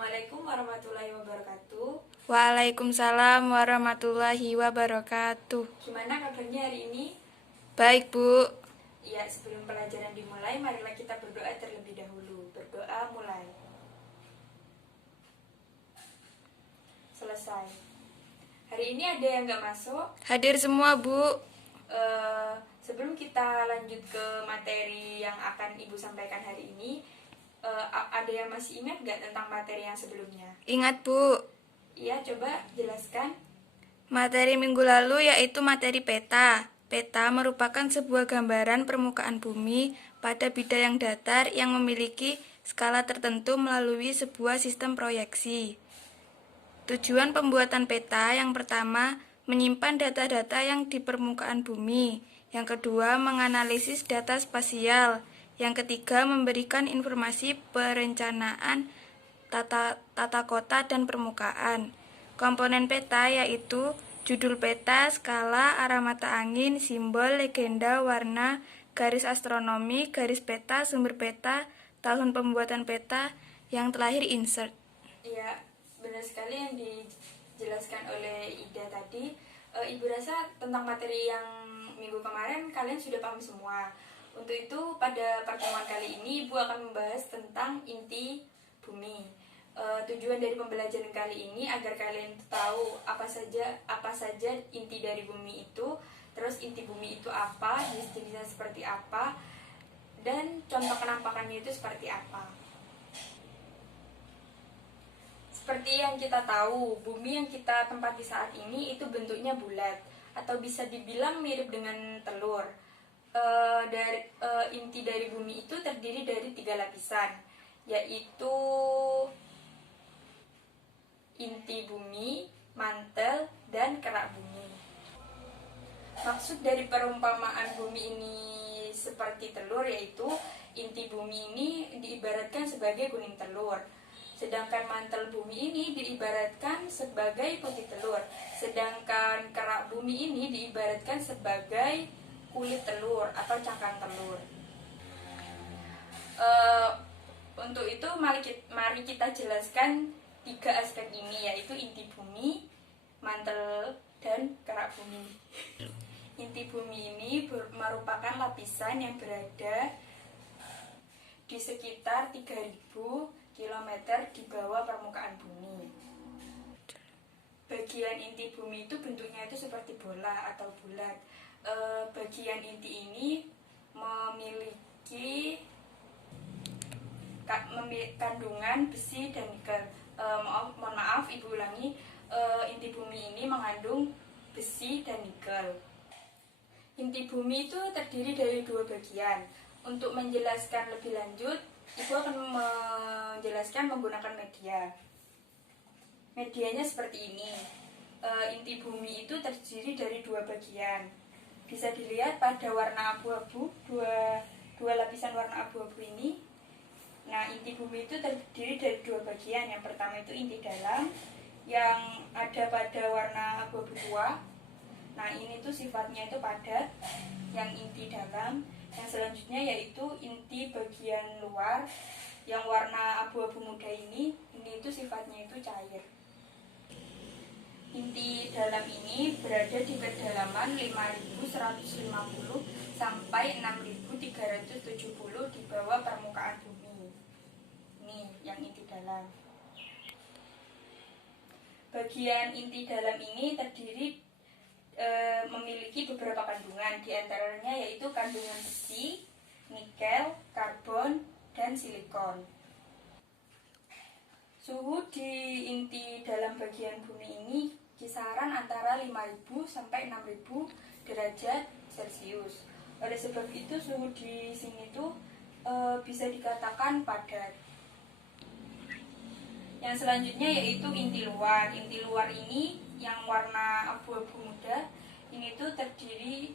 Assalamualaikum warahmatullahi wabarakatuh. Waalaikumsalam warahmatullahi wabarakatuh. Gimana kabarnya hari ini? Baik, Bu. Ya, sebelum pelajaran dimulai, marilah kita berdoa terlebih dahulu. Berdoa mulai. Selesai. Hari ini ada yang nggak masuk? Hadir semua, Bu. Sebelum kita lanjut ke materi yang akan Ibu sampaikan hari ini, ada yang masih ingat nggak tentang materi yang sebelumnya? Ingat, Bu. Iya, coba jelaskan. Materi minggu lalu yaitu materi peta. Peta merupakan sebuah gambaran permukaan bumi pada bidang yang datar yang memiliki skala tertentu melalui sebuah sistem proyeksi. Tujuan pembuatan peta yang pertama, menyimpan data-data yang di permukaan bumi. Yang kedua, menganalisis data spasial. Yang ketiga, memberikan informasi perencanaan tata kota dan permukaan. Komponen peta yaitu judul peta, skala, arah mata angin, simbol, legenda, warna, garis astronomi, garis peta, sumber peta, tahun pembuatan peta, yang terakhir insert. Iya, benar sekali yang dijelaskan oleh Ida tadi. Ibu rasa tentang materi yang minggu kemarin kalian sudah paham semua. Untuk itu pada pertemuan kali ini Ibu akan membahas tentang inti bumi. Tujuan dari pembelajaran kali ini agar kalian tahu apa saja inti dari bumi itu, terus inti bumi itu apa, jenis-jenisnya seperti apa, dan contoh penampakannya itu seperti apa. Seperti yang kita tahu, bumi yang kita tempati saat ini itu bentuknya bulat atau bisa dibilang mirip dengan telur. Inti dari bumi itu terdiri dari 3 lapisan, yaitu inti bumi, mantel, dan kerak bumi. Maksud dari perumpamaan bumi ini seperti telur yaitu inti bumi ini diibaratkan sebagai kuning telur. Sedangkan mantel bumi ini diibaratkan sebagai putih telur. Sedangkan kerak bumi ini diibaratkan sebagai kulit telur atau cangkang telur. Untuk itu mari kita jelaskan 3 aspek ini, yaitu inti bumi, mantel, dan kerak bumi. Inti bumi ini merupakan lapisan yang berada di sekitar 3000 km di bawah permukaan bumi. Bagian inti bumi itu bentuknya itu seperti bola atau bulat. Bagian inti ini memiliki kandungan besi dan nikel. Mohon maaf, Ibu ulangi. Inti bumi ini mengandung besi dan nikel. Inti bumi itu terdiri dari 2 bagian. Untuk menjelaskan lebih lanjut, Ibu akan menjelaskan menggunakan media. Medianya seperti ini. Inti bumi itu terdiri dari 2 bagian. Bisa dilihat pada warna abu-abu, dua lapisan warna abu-abu ini. Nah, inti bumi itu terdiri dari 2 bagian. Yang pertama itu inti dalam, yang ada pada warna abu-abu tua. Nah, ini tuh sifatnya itu padat, yang inti dalam. Yang selanjutnya yaitu inti bagian luar, yang warna abu-abu muda ini itu sifatnya itu cair. Inti dalam ini berada di kedalaman 5150 sampai 6370 di bawah permukaan bumi. Ini yang inti dalam. Bagian inti dalam ini terdiri memiliki beberapa kandungan, diantaranya yaitu kandungan besi, nikel, karbon, dan silikon. Suhu di inti dalam bagian bumi ini kisaran antara 5000 sampai 6000 derajat Celcius. Oleh sebab itu suhu di sini tuh bisa dikatakan padat. Yang selanjutnya yaitu inti luar. Inti luar ini yang warna abu-abu muda ini tuh terdiri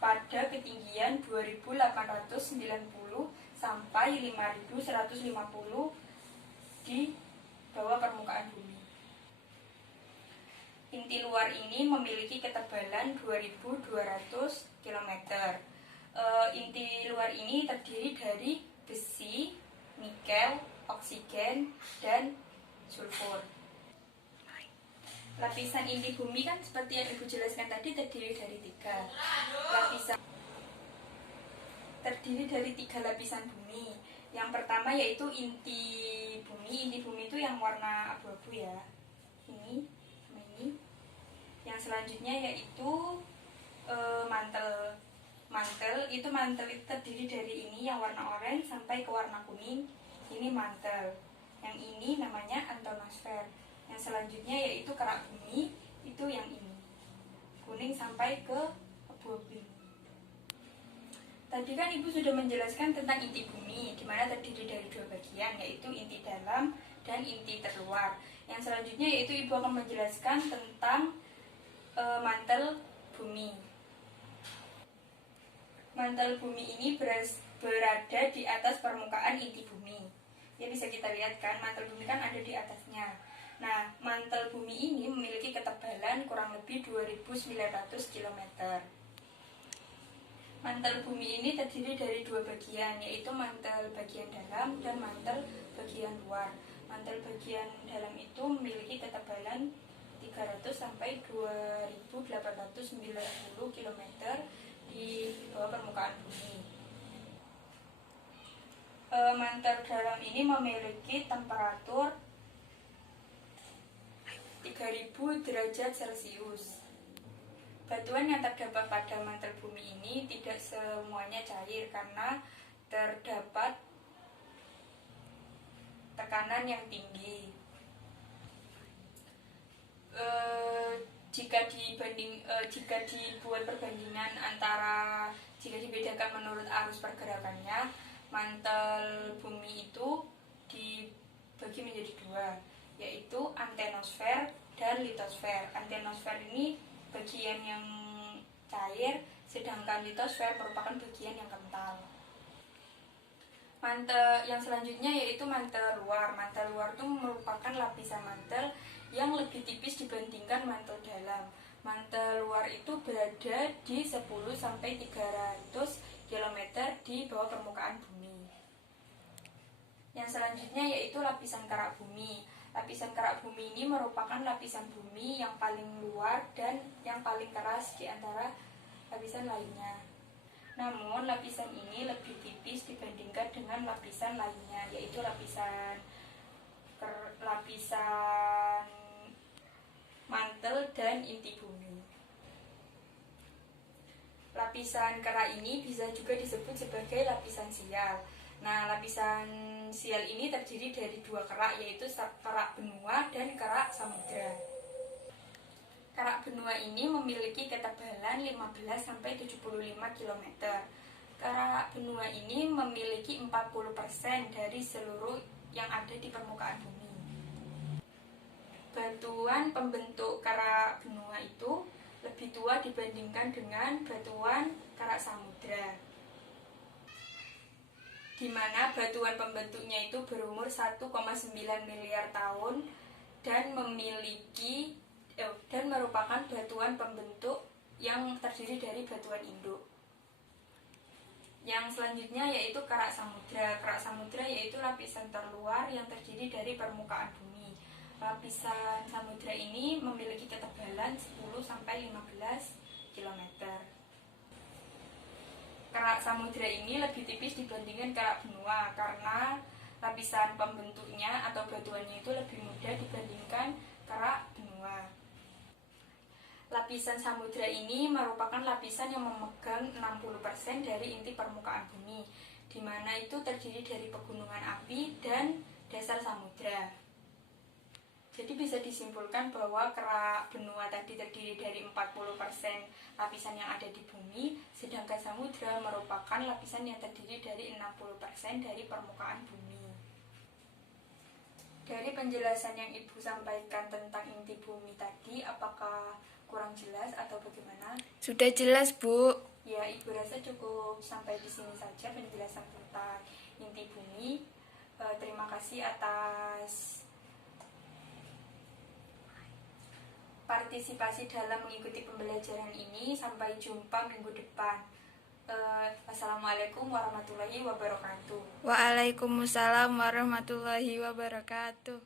pada ketinggian 2890 sampai 5150 di bawah permukaan bumi. Inti luar ini memiliki ketebalan 2200 km. Inti luar ini terdiri dari besi, nikel, oksigen, dan lapisan inti bumi kan seperti yang Ibu jelaskan tadi terdiri dari tiga lapisan bumi. Yang pertama yaitu inti bumi. Inti bumi itu yang warna abu-abu ya. Ini sama ini. Yang selanjutnya yaitu mantel. Mantel itu terdiri dari ini yang warna oranye sampai ke warna kuning. Ini mantel. Yang ini namanya antonosfer. Yang selanjutnya yaitu kerak bumi, itu yang ini. Kuning sampai ke abu-abu. Tadi kan Ibu sudah menjelaskan tentang inti bumi, di mana terdiri dari dua bagian, yaitu inti dalam dan inti terluar. Yang selanjutnya yaitu Ibu akan menjelaskan tentang mantel bumi. Mantel bumi ini berada di atas permukaan inti bumi. Ya, bisa kita lihat kan, mantel bumi kan ada di atasnya. Nah, mantel bumi ini memiliki ketebalan kurang lebih 2.900 km. Mantel bumi ini terdiri dari dua bagian, yaitu mantel bagian dalam dan mantel bagian luar. Mantel bagian dalam itu memiliki ketebalan 300 sampai 2.890 km di bawah permukaan bumi. Mantel dalam ini memiliki temperatur 3000 derajat Celcius. Batuan yang terdapat pada mantel bumi ini tidak semuanya cair karena terdapat tekanan yang tinggi. Jika dibuat perbandingan jika dibedakan menurut arus pergerakannya, mantel bumi itu dibagi menjadi dua, yaitu antenosfer dan litosfer. Antenosfer ini bagian yang cair, sedangkan litosfer merupakan bagian yang kental. Mantel yang selanjutnya yaitu mantel luar. Mantel luar itu merupakan lapisan mantel yang lebih tipis dibandingkan mantel dalam. Mantel luar itu berada di 10 sampai 300 km di bawah permukaan bumi. Yang selanjutnya yaitu lapisan kerak bumi. Lapisan kerak bumi ini merupakan lapisan bumi yang paling luar dan yang paling keras di antara lapisan lainnya. Namun lapisan ini lebih tipis dibandingkan dengan lapisan lainnya, yaitu lapisan mantel dan inti bumi. Lapisan kerak ini bisa juga disebut sebagai lapisan sial. Nah, lapisan sial ini terdiri dari dua kerak, yaitu kerak benua dan kerak samudra. Kerak benua ini memiliki ketebalan 15 sampai 75 km. Kerak benua ini memiliki 40% dari seluruh yang ada di permukaan bumi. Batuan pembentuk kerak benua itu lebih tua dibandingkan dengan batuan kerak samudra, di mana batuan pembentuknya itu berumur 1,9 miliar tahun dan merupakan batuan pembentuk yang terdiri dari batuan induk. Yang selanjutnya yaitu kerak samudra. Kerak samudra yaitu lapisan terluar yang terdiri dari permukaan bumi. Lapisan samudra ini memiliki ketebalan 10 sampai 15 km. Kerak samudra ini lebih tipis dibandingkan kerak benua karena lapisan pembentuknya atau batuannya itu lebih mudah dibandingkan kerak benua. Lapisan samudra ini merupakan lapisan yang memegang 60% dari inti permukaan bumi, di mana itu terdiri dari pegunungan api dan dasar samudra. Jadi bisa disimpulkan bahwa kerak benua tadi terdiri dari 40% lapisan yang ada di bumi, sedangkan samudra merupakan lapisan yang terdiri dari 60% dari permukaan bumi. Dari penjelasan yang Ibu sampaikan tentang inti bumi tadi, apakah kurang jelas atau bagaimana? Sudah jelas, Bu. Ya, Ibu rasa cukup sampai di sini saja penjelasan tentang inti bumi. Terima kasih atas partisipasi dalam mengikuti pembelajaran ini. Sampai jumpa minggu depan. Wassalamualaikum warahmatullahi wabarakatuh. Waalaikumsalam warahmatullahi wabarakatuh.